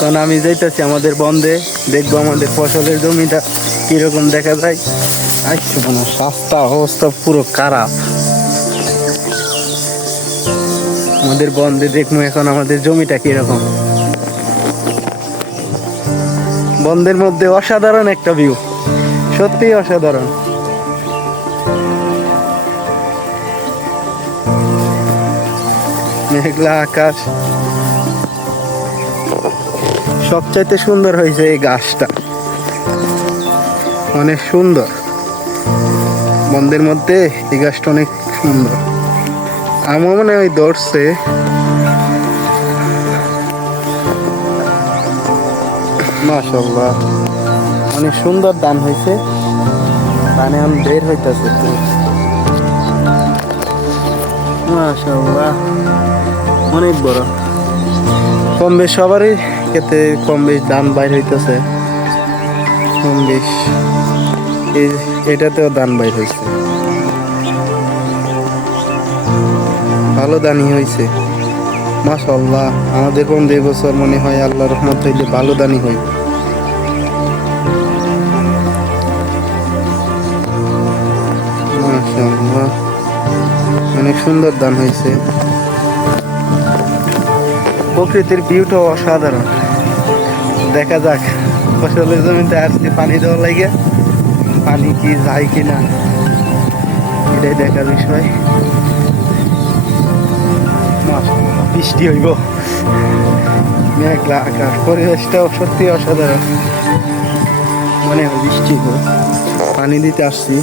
এখন আমি যাইতেছি আমাদের বন্ধে, দেখবো আমাদের ফসলের জমিটা কিরকম দেখা যায়। আচ্ছা, কোনো রাস্তা অবস্থা পুরো খারাপ। আমাদের বন্ধে দেখবো এখন আমাদের জমিটা কিরকম। বন্ধের মধ্যে অসাধারণ একটা ভিউ, সত্যি অসাধারণ। মেঘলা আকাশ, সবচাইতে সুন্দর হয়েছে এই গাছটা, অনেক সুন্দর। বন্ধের মধ্যে এই গাছটা অনেক সুন্দর। আমার মনে হয় ধরছে, মাশাআল্লাহ অনেক সুন্দর ধান হয়েছে। ধান এখন বের হইতেছে, মাশাআল্লাহ অনেক বড়। কম বেশ সবারই ক্ষেত্রে কম বেশ ধান বাইর হইতেছে, কম বেশ এটাতেও ধান বাইর হয়েছে, ভালো ধানই হয়েছে মাশাআল্লাহ। আমাদের বন্ধু এবছর মনে হয় আল্লাহ রহমত হইলে ভালো ধানই হইবে। মাশাআল্লাহ অনেক সুন্দর ধান হয়েছে। প্রকৃতির ভিউটাও অসাধারণ। দেখা যাক, ফসলের জমিতে আসছে পানি দেওয়া লাগে, পানি কি যায় কিনা এটাই দেখার বিষয়। বৃষ্টি হইব, মেঘলা আকাশ, পরিবেশটাও সত্যি অসাধারণ। মনে হয় বৃষ্টি হইব। পানি দিতে আসছি,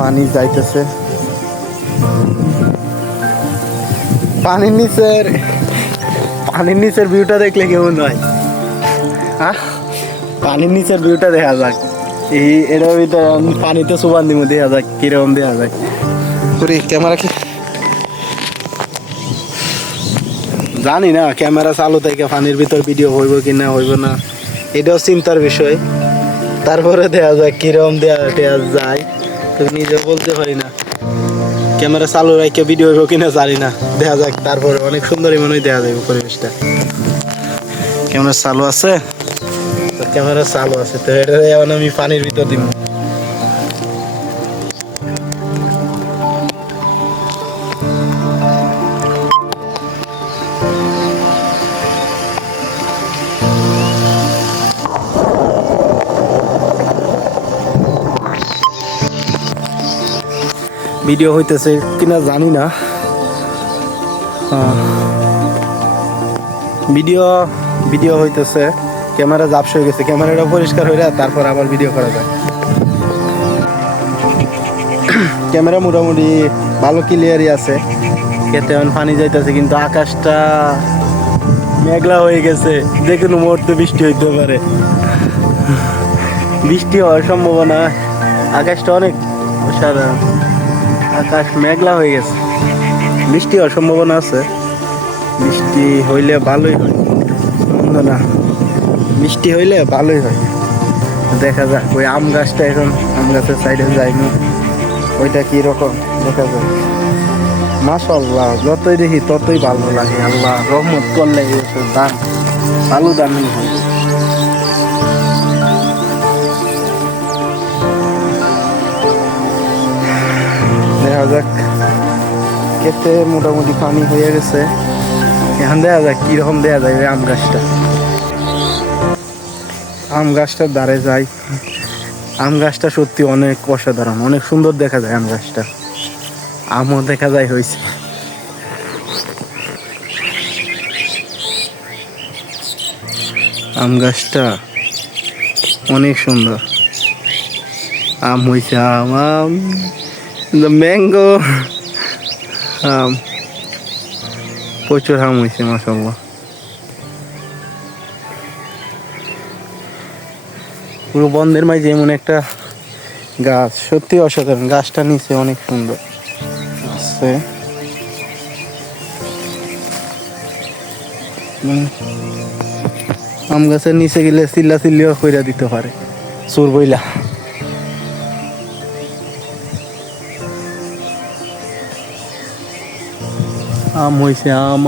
পানি যাইতেছে। পানির নিচের ভিউটা দেখলে কেমন হয়? পানির নিচের ভিউটা দেখা যাক। এটার ভিতরে পানিতে সুবান দিব, দেখা যাক কিরকম দেখা যায়। ক্যামেরা কি জানি না, ক্যামেরা চালু থেকে পানির ভিতর ভিডিও হইব কি না হইব না, এটাও চিন্তার বিষয়। তারপরে দেখা যাক কিরকম দেওয়া যায়, তো নিজে বলতে পারি না। ক্যামেরা চালু রাখে ভিডিও হইব কিনা জানি না, দেখা যাক। তারপরে অনেক সুন্দরই মনে হয় দেখা যাবে পরিবেশটা। ক্যামেরা চালু আছে, ক্যামেরা চালু আছে, তো এটা এখন আমি পানির ভিতর দিব। ভিডিও হইতেছে কিনা জানি না, ভিডিও হইতেছে। ক্যামেরা জাপস হয়ে গেছে, ক্যামেরাটা পরিষ্কার হয়ে তারপর আবার ভিডিও করা যায়। ক্যামেরা মোটামুটি ভালো ক্লিয়ারই আছে, এতে এখন পানি যাইতেছে, কিন্তু আকাশটা মেঘলা হয়ে গেছে। যে কোনো মুহূর্তে বৃষ্টি হইতে পারে, বৃষ্টি হওয়ার সম্ভাবনা। আকাশটা অনেক অসাধারণ, আকাশ মেঘলা হয়ে গেছে, বৃষ্টি হওয়ার সম্ভাবনা আছে। বৃষ্টি হইলে ভালোই হয়, না বৃষ্টি হইলে ভালোই হয়। দেখা যাক, ওই আম গাছটা, এখন আম গাছের সাইডে যাইনি, ওইটা কি রকম দেখা যায়। মাশাআল্লাহ যতই দেখি ততই ভালো লাগে। আল্লাহ রহমত করলে দান ভালো দানই হয়। দেখা যাক, খেতে মোটামুটি পানি হয়ে গেছে। এখন দেখা যাক কিরকম দেখা যায় ওই আম গাছটার ধারে যাই। আম গাছটা সত্যি অনেক অসাধারণ, অনেক সুন্দর দেখা যায় আম গাছটা। আমও দেখা যায় হয়েছে। আম গাছটা অনেক সুন্দর, আম হয়েছে। আম ম্যাঙ্গো আম, প্রচুর আম হয়েছে মাশাআল্লাহ। পুরো বন্ধের মাঝে এমন একটা গাছ, সত্যি অসাধারণ। গাছটা নিচে অনেক সুন্দর আছে, আম গাছের নিচে গেলে চিল্লিও কইরা দিতে পারে চোর বইলা। আম হয়েছে, আম